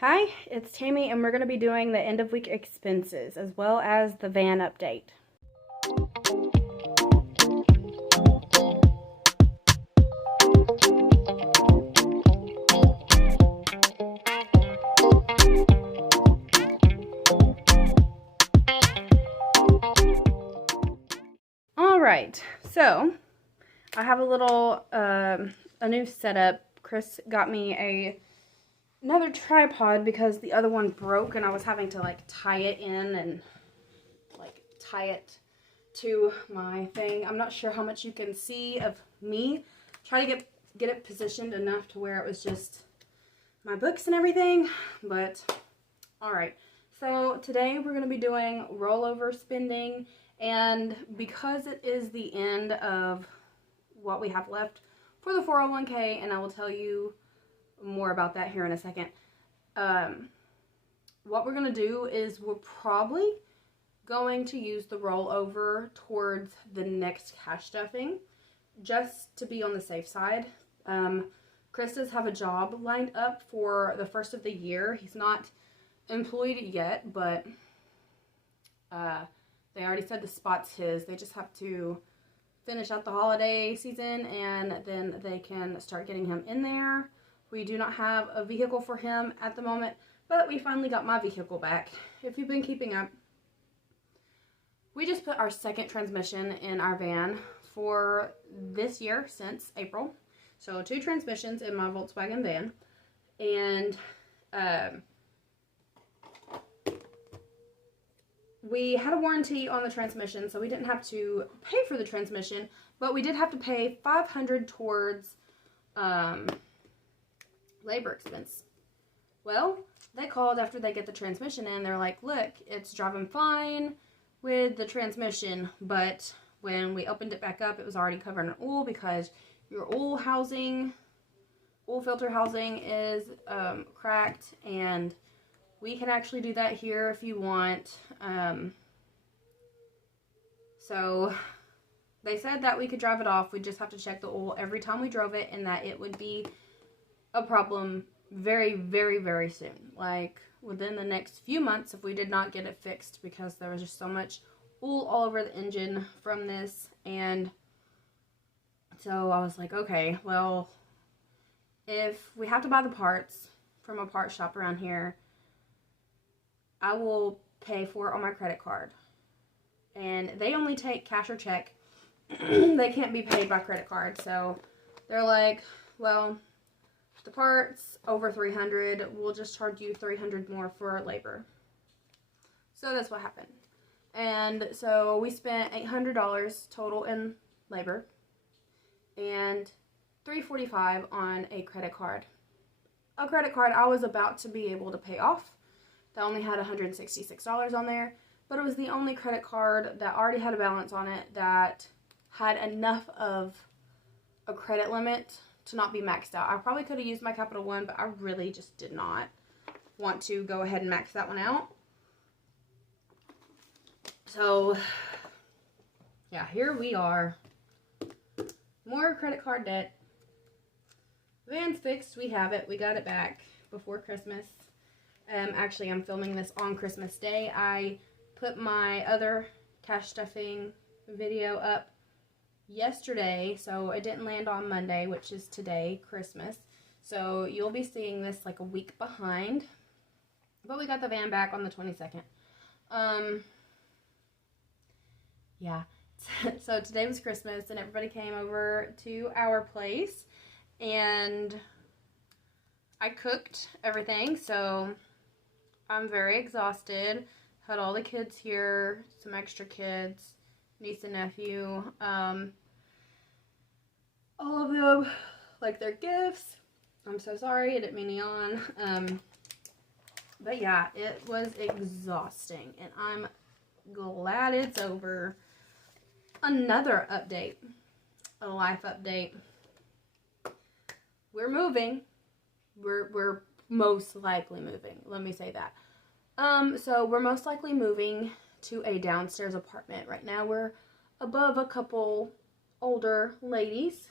Hi, it's Tammy, and we're going to be doing the end of week expenses as well as the van update. All right, so I have a new setup. Chris got me another tripod because the other one broke, and I was having to tie it in and tie it to my thing. I'm not sure how much you can see of me. Try to get it positioned enough to where it was just my books and everything, but all right. So today we're going to be doing rollover spending, and because it is the end of what we have left for the 401k, and I will tell you more about that here in a second. What we're going to do is we're probably going to use the rollover towards the next cash stuffing, just to be on the safe side. Chris does have a job lined up for the first of the year. He's not employed yet, but they already said the spot's his. They just have to finish out the holiday season, and then they can start getting him in there. We do not have a vehicle for him at the moment, but we finally got my vehicle back. If you've been keeping up, we just put our second transmission in our van for this year since April. So 2 transmissions in my Volkswagen van, and we had a warranty on the transmission, so we didn't have to pay for the transmission, but we did have to pay $500 towards labor expense. Well, they called after they get the transmission in. They're like, look, it's driving fine with the transmission, but when we opened it back up, it was already covered in oil because your oil filter housing is cracked, and we can actually do that here if you want. So they said that we could drive it off. We just have to check the oil every time we drove it, and that it would be a problem very, very, very soon. Like within the next few months if we did not get it fixed, because there was just so much oil all over the engine from this. And so I was like, okay, well, if we have to buy the parts from a parts shop around here, I will pay for it on my credit card. And they only take cash or check. They can't be paid by credit card. So they're like, well, the parts over $300, we'll just charge you $300 more for labor. So that's what happened. And so we spent $800 total in labor and $345 on a credit card. A credit card I was about to be able to pay off. That only had $166 on there, but it was the only credit card that already had a balance on it that had enough of a credit limit to not be maxed out. I probably could have used my Capital One, but I really just did not want to go ahead and max that one out. So, yeah, here we are. More credit card debt. Van's fixed. We have it. We got it back before Christmas. Actually, I'm filming this on Christmas Day. I put my other cash stuffing video up yesterday, so it didn't land on Monday, which is today, Christmas. So you'll be seeing this like a week behind. But we got the van back on the 22nd. Yeah. So today was Christmas, and everybody came over to our place, and I cooked everything, so I'm very exhausted. Had all the kids here, some extra kids, niece and nephew. All of them like their gifts. I'm so sorry, I didn't mean to yawn. But yeah, it was exhausting, and I'm glad it's over. Another update, a life update. We're moving. We're most likely moving. Let me say that. So we're most likely moving to a downstairs apartment. Right now we're above a couple older ladies,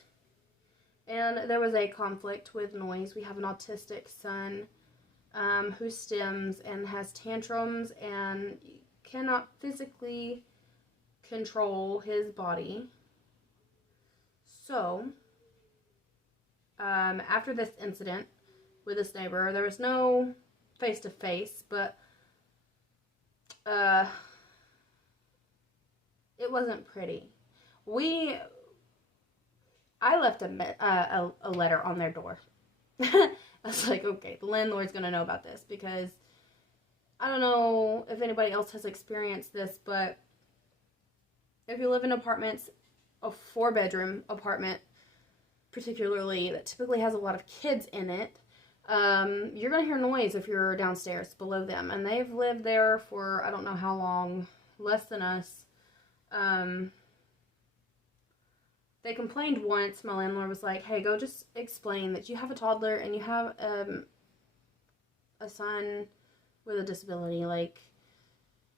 and there was a conflict with noise. We have an autistic son, who stims and has tantrums and cannot physically control his body. So, after this incident with this neighbor, there was no face-to-face, but it wasn't pretty. I left a letter on their door. I was like, okay, the landlord's going to know about this, because I don't know if anybody else has experienced this, but if you live in apartments, a 4-bedroom apartment particularly, that typically has a lot of kids in it, you're going to hear noise if you're downstairs below them. And they've lived there for I don't know how long, less than us. They complained once. My landlord was like, hey, go just explain that you have a toddler and you have a son with a disability. Like,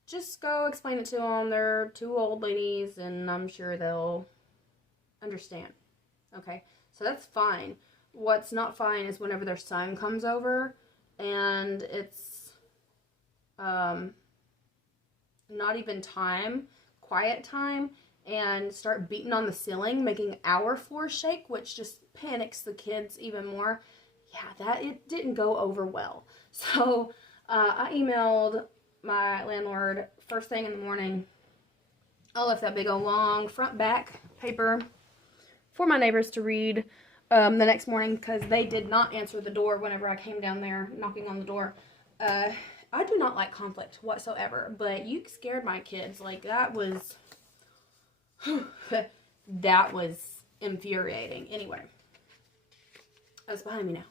just go explain it to them. They're 2 old ladies, and I'm sure they'll understand. Okay, so that's fine. What's not fine is whenever their son comes over and it's not even quiet time, and start beating on the ceiling, making our floor shake, which just panics the kids even more. Yeah, it didn't go over well. So I emailed my landlord first thing in the morning. I left that big old long front back paper for my neighbors to read the next morning, because they did not answer the door whenever I came down there knocking on the door. I do not like conflict whatsoever, but you scared my kids. Like, that was that was infuriating. Anyway, that's behind me now.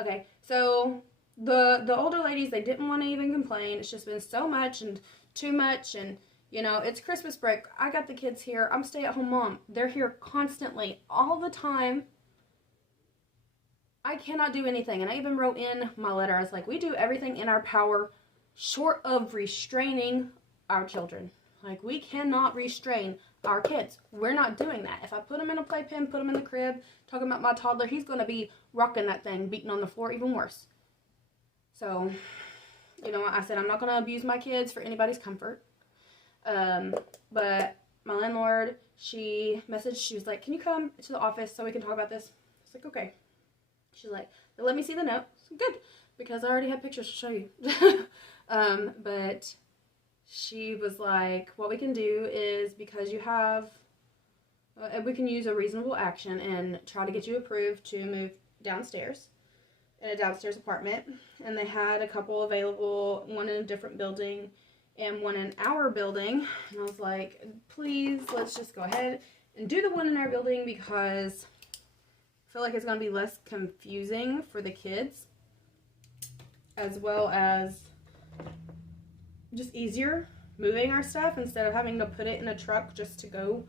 Okay, so the older ladies, they didn't want to even complain. It's just been so much and too much, and you know, it's Christmas break. I got the kids here. I'm a stay-at-home mom. They're here constantly, all the time. I cannot do anything. And I even wrote in my letter, I was like, we do everything in our power short of restraining our children. Like, we cannot restrain our kids. We're not doing that. If I put them in a playpen, put them in the crib, talking about my toddler, he's going to be rocking that thing, beating on the floor, even worse. So, you know, I said I'm not going to abuse my kids for anybody's comfort. But my landlord, she messaged, she was like, can you come to the office so we can talk about this? I was like, okay. She's like, let me see the note. Good, because I already have pictures to show you. But she was like, what we can do is, because you have, we can use a reasonable action and try to get you approved to move downstairs, in a downstairs apartment. And they had a couple available, one in a different building and one in our building. And I was like, please, let's just go ahead and do the one in our building, because I feel like it's going to be less confusing for the kids, as well as just easier moving our stuff instead of having to put it in a truck just to go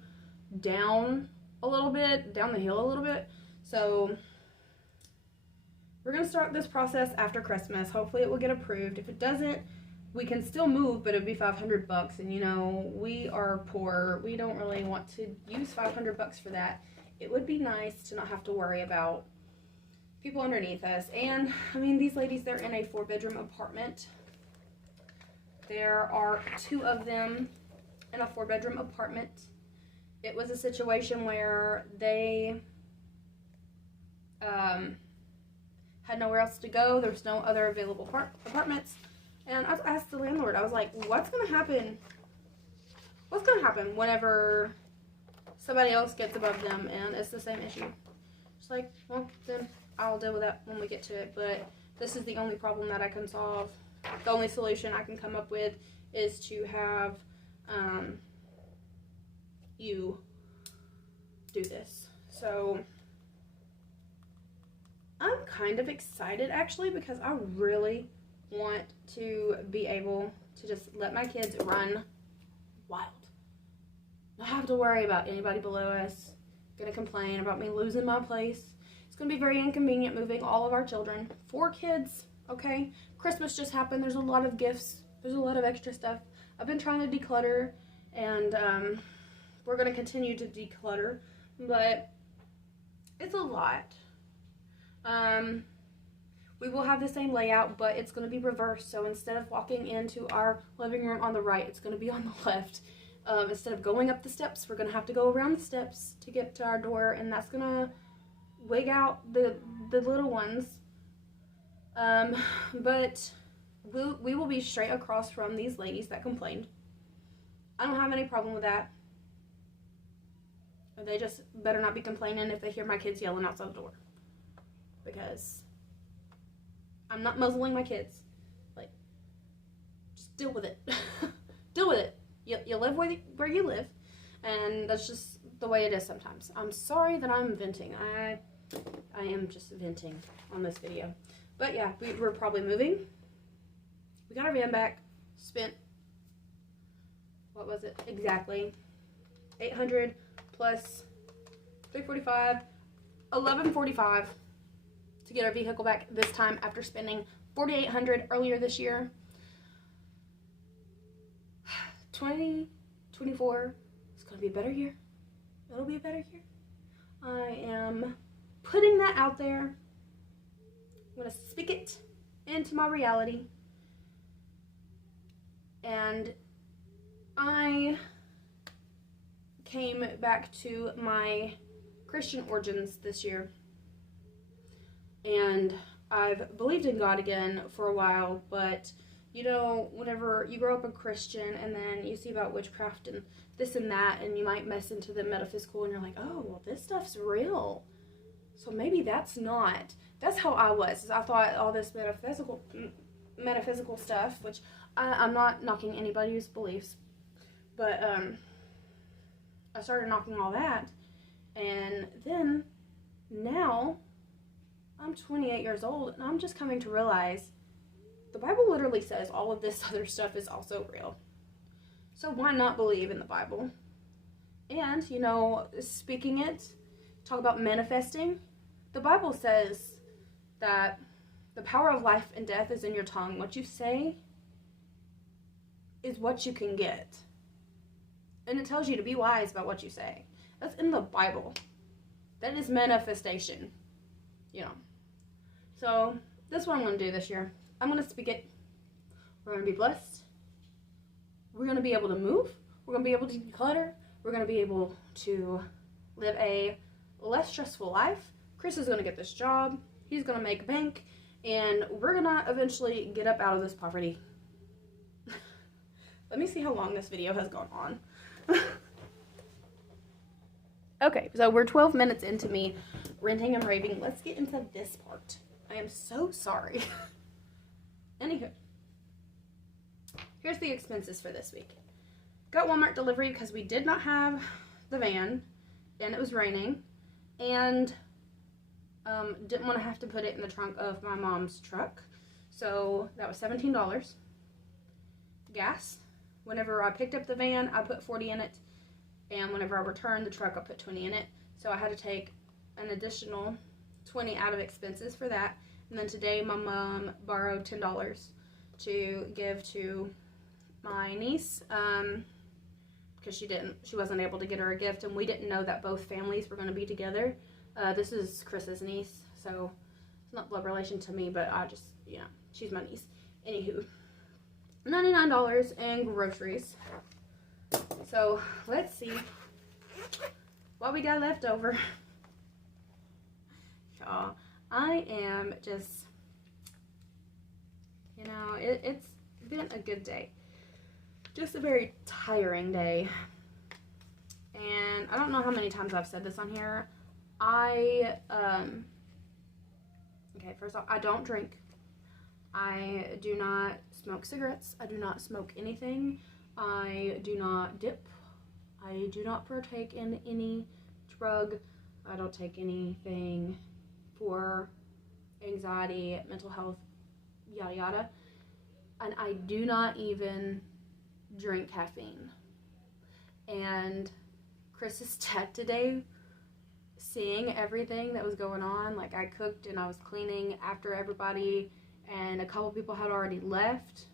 down a little bit, down the hill a little bit. So we're going to start this process after Christmas. Hopefully it will get approved. If it doesn't, we can still move, but it'd be $500. And you know, we are poor. We don't really want to use $500 for that. It would be nice to not have to worry about people underneath us. And I mean, these ladies, they're in a 4-bedroom apartment. There are 2 of them in a 4-bedroom apartment. It was a situation where they had nowhere else to go. There was no other available apartments. And I asked the landlord, I was like, what's going to happen? What's going to happen whenever somebody else gets above them and it's the same issue? She's like, well, then I'll deal with that when we get to it. But this is the only problem that I can solve. The only solution I can come up with is to have you do this. So I'm kind of excited, actually, because I really want to be able to just let my kids run wild. Not have to worry about anybody below us gonna complain about me losing my place. It's gonna be very inconvenient moving all of our children. 4 kids, okay? Christmas just happened. There's a lot of gifts. There's a lot of extra stuff. I've been trying to declutter, and we're gonna continue to declutter, but it's a lot. We will have the same layout, but it's going to be reversed. So instead of walking into our living room on the right, it's going to be on the left. Instead of going up the steps, we're going to have to go around the steps to get to our door, and that's going to wig out the little ones. But we will be straight across from these ladies that complained. I don't have any problem with that. They just better not be complaining if they hear my kids yelling outside the door. Because I'm not muzzling my kids. Like, just deal with it. Deal with it. You live where you live. And that's just the way it is sometimes. I'm sorry that I'm venting. I am just venting on this video. But yeah, we're probably moving. We got our van back. Spent, what was it? Exactly. $800 plus $345, $1,145 to get our vehicle back this time after spending $4,800 earlier this year. 2024 is going to be a better year. It'll be a better year. I am putting that out there. I'm going to speak it into my reality. And I came back to my Christian origins this year. And I've believed in God again for a while, but you know, whenever you grow up a Christian and then you see about witchcraft and this and that, and you might mess into the metaphysical, and you're like, oh, well, this stuff's real. So maybe that's not. That's how I was. I thought all this metaphysical stuff, which I'm not knocking anybody's beliefs, but I started knocking all that, and then now I'm 28 years old, and I'm just coming to realize the Bible literally says all of this other stuff is also real. So why not believe in the Bible? And, you know, speaking it, talk about manifesting. The Bible says that the power of life and death is in your tongue. What you say is what you can get. And it tells you to be wise about what you say. That's in the Bible. That is manifestation. You know. So, that's what I'm going to do this year. I'm going to speak it. We're going to be blessed. We're going to be able to move. We're going to be able to declutter. We're going to be able to live a less stressful life. Chris is going to get this job. He's going to make bank. And we're going to eventually get up out of this poverty. Let me see how long this video has gone on. Okay, so we're 12 minutes into me ranting and raving. Let's get into this part. I am so sorry. Anywho, here's the expenses for this week. Got Walmart delivery because we did not have the van, and it was raining, and didn't want to have to put it in the trunk of my mom's truck. So that was $17. Gas. Whenever I picked up the van, I put 40 in it, and whenever I returned the truck, I put 20 in it. So I had to take an additional 20 out of expenses for that. And then today my mom borrowed $10 to give to my niece because she wasn't able to get her a gift, and we didn't know that both families were going to be together. This is Chris's niece, so it's not blood relation to me, but I just, you know, she's my niece. Anywho, $99 in groceries. So let's see what we got left over. Y'all, I am just, you know, it's been a good day. Just a very tiring day. And I don't know how many times I've said this on here. Okay, first off, I don't drink. I do not smoke cigarettes. I do not smoke anything. I do not dip. I do not partake in any drug. I don't take anything for anxiety, mental health, yada yada. And I do not even drink caffeine. And Chris's dad today, seeing everything that was going on, like I cooked and I was cleaning after everybody, and a couple people had already left.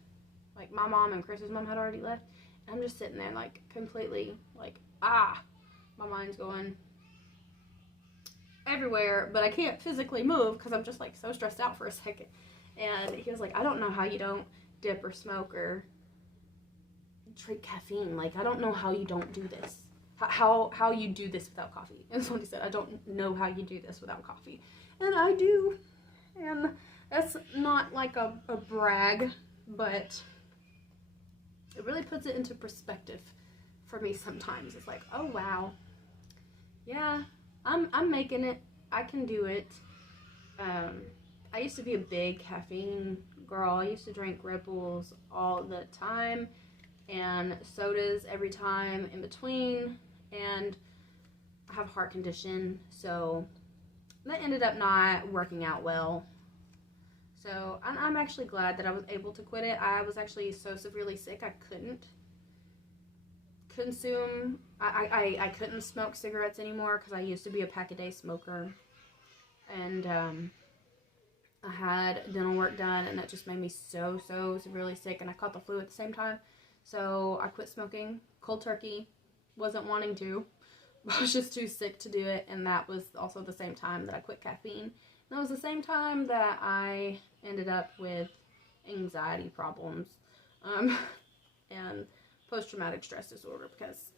Like my mom and Chris's mom had already left. And I'm just sitting there like completely like, my mind's going, everywhere, but I can't physically move because I'm just like so stressed out for a second. And he was like, I don't know how you don't dip or smoke or drink caffeine. Like, I don't know how you don't do this. How you do this without coffee. And so he said, I don't know how you do this without coffee. And I do. And that's not like a brag, but it really puts it into perspective for me sometimes. It's like, oh wow, yeah, I'm making it. I can do it. I used to be a big caffeine girl. I used to drink Red Bulls all the time and sodas every time in between, and I have a heart condition, so that ended up not working out well. So I'm actually glad that I was able to quit it. I was actually so severely sick I couldn't consume, I couldn't smoke cigarettes anymore because I used to be a pack-a-day smoker. And I had dental work done, and that just made me so severely sick, and I caught the flu at the same time. So I quit smoking cold turkey. Wasn't wanting to. I was just too sick to do it, and that was also the same time that I quit caffeine. And that was the same time that I ended up with anxiety problems and post-traumatic stress disorder because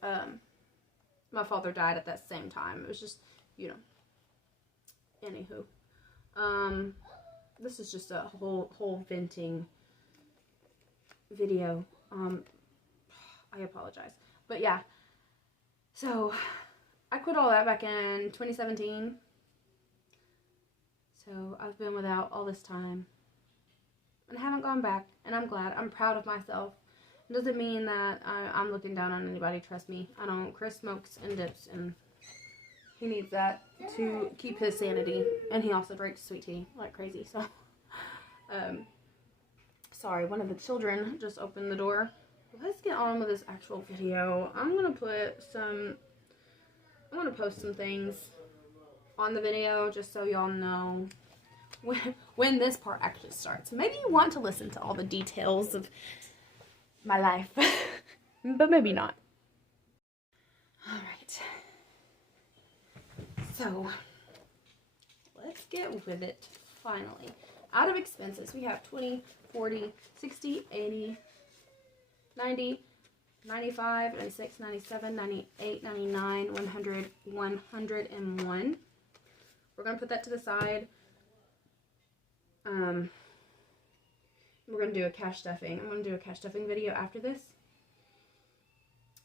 my father died at that same time. It was just, you know, anywho. This is just a whole venting video. I apologize. But yeah, so I quit all that back in 2017. So I've been without all this time and haven't gone back, and I'm glad. I'm proud of myself. It doesn't mean that I'm looking down on anybody, trust me. I don't. Chris smokes and dips, and he needs that to keep his sanity, and he also drinks sweet tea like crazy, so sorry, one of the children just opened the door. Let's get on with this actual video. I'm gonna post some things on the video just so y'all know when this part actually starts. Maybe you want to listen to all the details of my life, but maybe not. All right, so let's get with it finally. Out of expenses, we have 20, 40, 60, 80, 90, 95, 96, 97, 98, 99, 100, 101. We're going to put that to the side. We're going to do a cash stuffing. I'm going to do a cash stuffing video after this.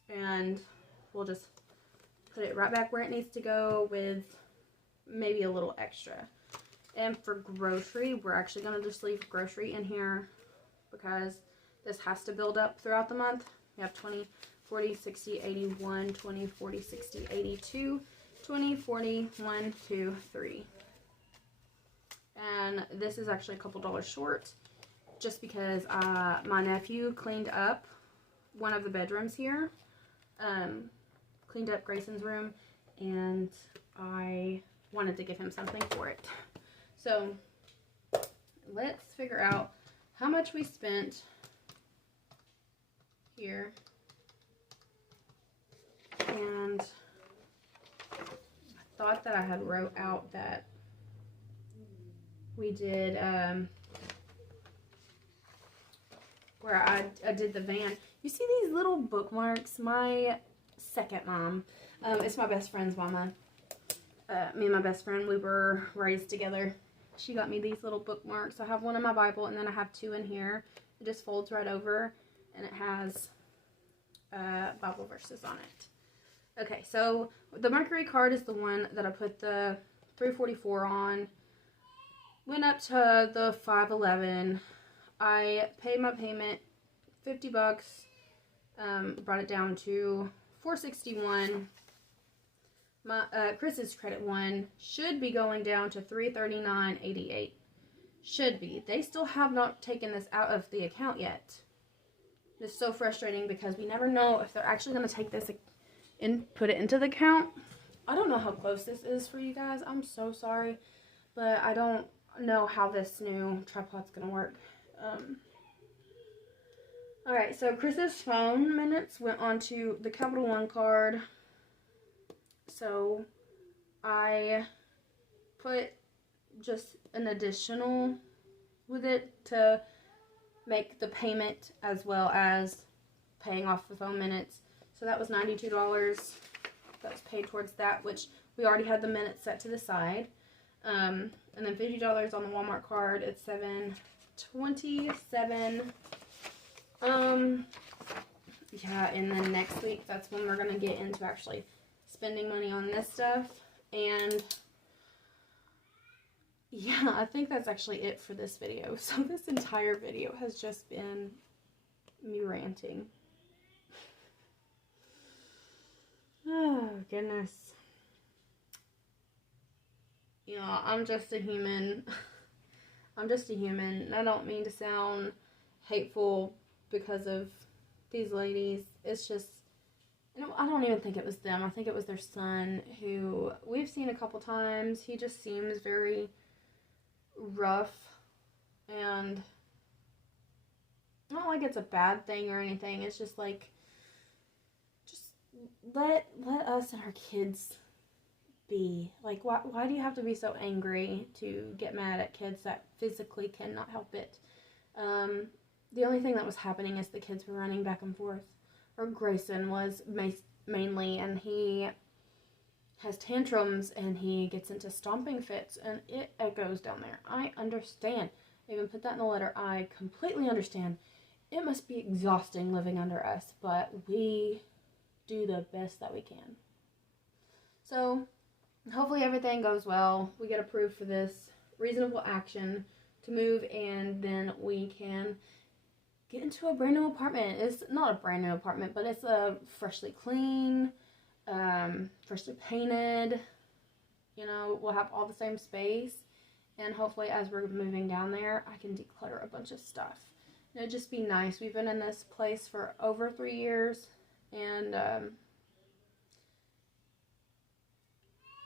And we'll just put it right back where it needs to go with maybe a little extra. And for grocery, we're actually going to just leave grocery in here because this has to build up throughout the month. We have 20, 40, 60, 81, 20, 40, 60, 82, 20, 40, 1, 2, 3. And this is actually a couple dollars short just because my nephew cleaned up one of the bedrooms here. Cleaned up Grayson's room, and I wanted to give him something for it. So let's figure out how much we spent here. And I thought that I had wrote out that we did where I did the van. You see these little bookmarks? My second mom, it's my best friend's mama. Me and my best friend, we were raised together. She got me these little bookmarks. I have one in my Bible, and then I have two in here. It just folds right over, and it has Bible verses on it. Okay, so the Mercury card is the one that I put the 344 on. Went up to the 511. I paid my payment, $50. Brought it down to $461. My Chris's credit one should be going down to $339.88. Should be. They still have not taken this out of the account yet. It's so frustrating because we never know if they're actually going to take this and put it into the account. I don't know how close this is for you guys. I'm so sorry, but I don't know how this new tripod's going to work. Alright, so Chris's phone minutes went onto the Capital One card. So I put just an additional with it to make the payment as well as paying off the phone minutes. So that was $92. That was paid towards that, which we already had the minutes set to the side. And then $50 on the Walmart card. It's $727. Yeah, and then next week, that's when we're going to get into actually spending money on this stuff. And yeah, I think that's actually it for this video. So this entire video has just been me ranting. Oh, goodness. You know, I'm just a human. I'm just a human. I don't mean to sound hateful because of these ladies. It's just, you know, I don't even think it was them. I think it was their son, who we've seen a couple times. He just seems very rough, and not like it's a bad thing or anything. It's just like, just let us and our kids be. Like, why do you have to be so angry to get mad at kids that physically cannot help it? The only thing that was happening is the kids were running back and forth, or Grayson was mainly, and he has tantrums and he gets into stomping fits, and it echoes down there. I understand. I even put that in the letter. I completely understand. It must be exhausting living under us, but we do the best that we can. So hopefully everything goes well. We get approved for this reasonable action to move, and then we can get into a brand new apartment. It's not a brand new apartment, but it's a freshly clean, freshly painted. You know, we'll have all the same space, and hopefully as we're moving down there, I can declutter a bunch of stuff. It'd just be nice. We've been in this place for over 3 years, and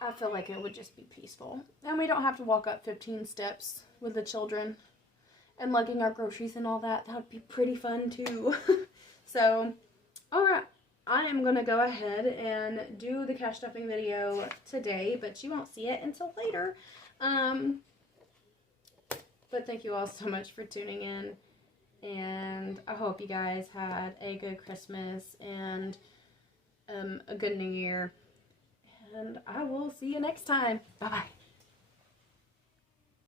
I feel like it would just be peaceful. And we don't have to walk up 15 steps with the children and lugging our groceries and all that. That would be pretty fun too. So, alright. I am going to go ahead and do the cash stuffing video today, but you won't see it until later. But thank you all so much for tuning in, and I hope you guys had a good Christmas and a good New Year, and I will see you next time. Bye-bye.